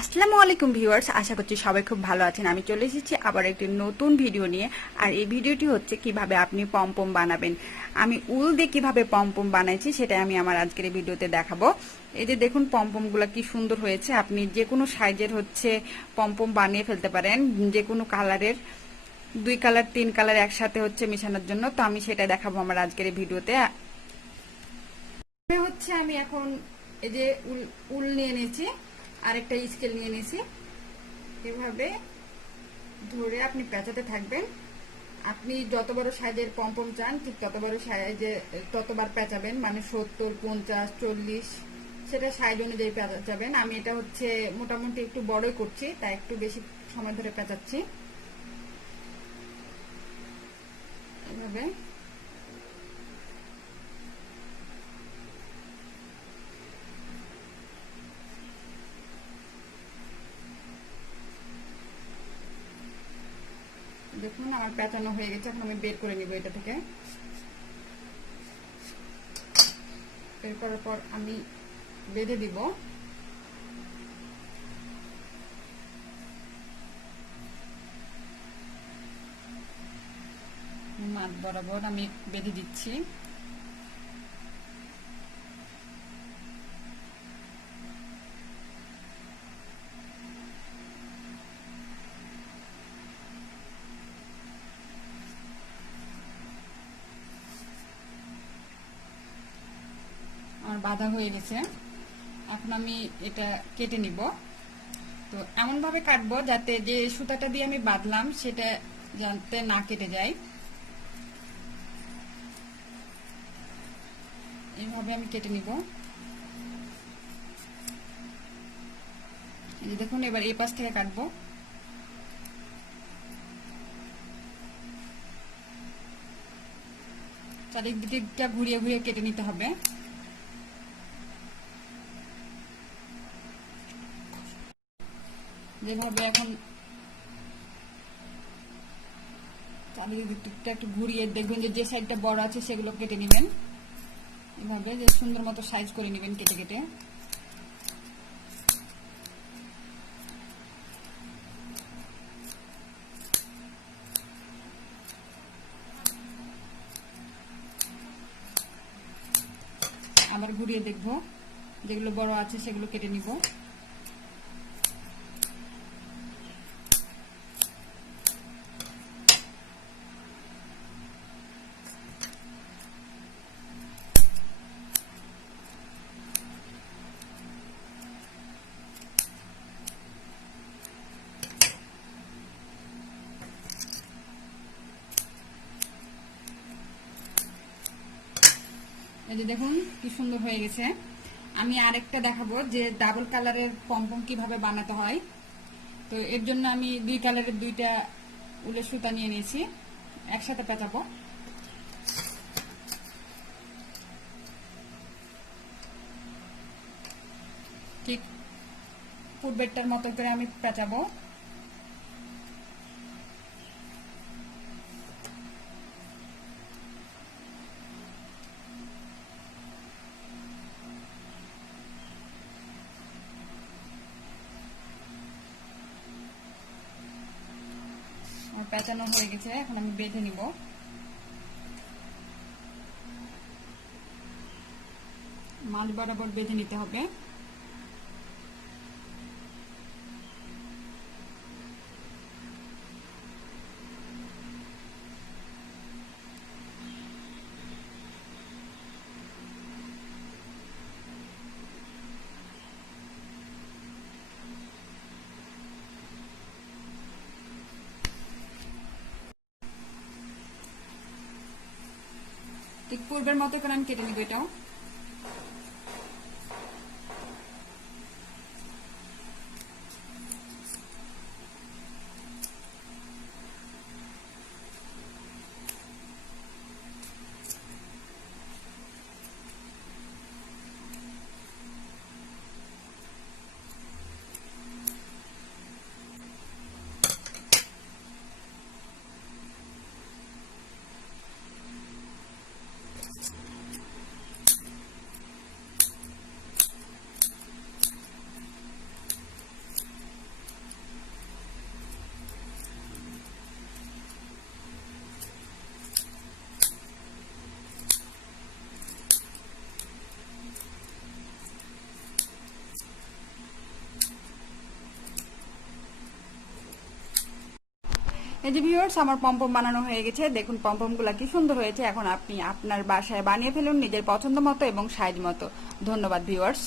আসসালামু আলাইকুম ভিউয়ার্স, আশা করছি সবাই খুব ভালো আছেন। আমি চলে এসেছি আবার একটি নতুন ভিডিও নিয়ে। আর এই ভিডিওটি হচ্ছে কিভাবে আপনি পমপম বানাবেন। আমি উল দিয়ে কিভাবে পমপম বানাইছি সেটাই আমি আমার আজকের এই ভিডিওতে দেখাবো। এই যে দেখুন পমপমগুলো কি সুন্দর হয়েছে। আপনি যে কোনো সাইজের হচ্ছে পমপম বানিয়ে ফেলতে পারেন, যে কোনো কালারের, 2 কালার 3 কালার একসাথে হচ্ছে মেশানোর জন্য। তো আমি সেটা দেখাবো আমার আজকের এই ভিডিওতে। হচ্ছে আমি এখন এই যে উল নিয়ে নিয়েছি, আরেকটা স্কেল নিয়ে নিয়েছি। এভাবে ধরে আপনি পেঁচাতে থাকবেন। আপনি যত বড় সাইজের পমপম চান ঠিক তত বড় সাইজে ততবার পেঁচাবেন, মানে 70, 50, 40 সেটা সাইজ অনুযায়ী পেঁচাবেন। আমি এটা হচ্ছে মোটামুটি একটু বড়ই করছি, তাই একটু বেশি সময় ধরে পেঁচাচ্ছি। এভাবে দেখুন আমার পেঁচানো হয়ে গেছে। এখন আমি বের করে নিব এটা থেকে। বের করার পর আমি বেঁধে দিব। মাছ বরাবর আমি বেঁধে দিচ্ছি। আমার বাঁধা হয়ে গেছে। এখন আমি এটা কেটে নিব। তো এমন ভাবে কাটবো যাতে যে সুতাটা দিয়ে আমি বাঁধলাম সেটা যাতে না কেটে যায়। এইভাবে আমি কেটে নিব। এই যে দেখুন, এবার এই পাশ থেকে কাটবো। চারিদিকটা ঘুরিয়ে ঘুরিয়ে কেটে নিতে হবে। যেভাবে এখন চারিদিকটা একটু ঘুরিয়ে দেখবেন যে সাইডটা বড় আছে সেগুলো কেটে নেবেন। এভাবে যে সুন্দর মতো সাইজ করে নেবেন কেটে কেটে। আবার ঘুরিয়ে দেখবো, যেগুলো বড় আছে সেগুলো কেটে নিব। এই যে দেখুন কি সুন্দর হয়ে গেছে। আমি আরেকটা দেখাবো যে ডাবল কালারের পমপম কিভাবে বানাতে হয়। তো এর জন্য আমি 2 কালারের 2টা উলের সুতা নিয়ে নিয়েছি, একসাথে পেঁচাবো। ঠিক পূর্বেরটার মতো করে আমি পেঁচাবো। পেঁচানো হয়ে গেছে, এখন আমি বেঁধে নিব। মাঝ বরাবর বেঁধে নিতে হবে। ঠিক পূর্বের মতো করে আমি কেটে নিব এটাও। এই যে ভিউয়ার্স, আমার পমপম বানানো হয়ে গেছে। দেখুন পমপমগুলো কি সুন্দর হয়েছে। এখন আপনি আপনার বাসায় বানিয়ে ফেলুন নিজের পছন্দ মতো এবং সাইজ মতো। ধন্যবাদ ভিউয়ার্স।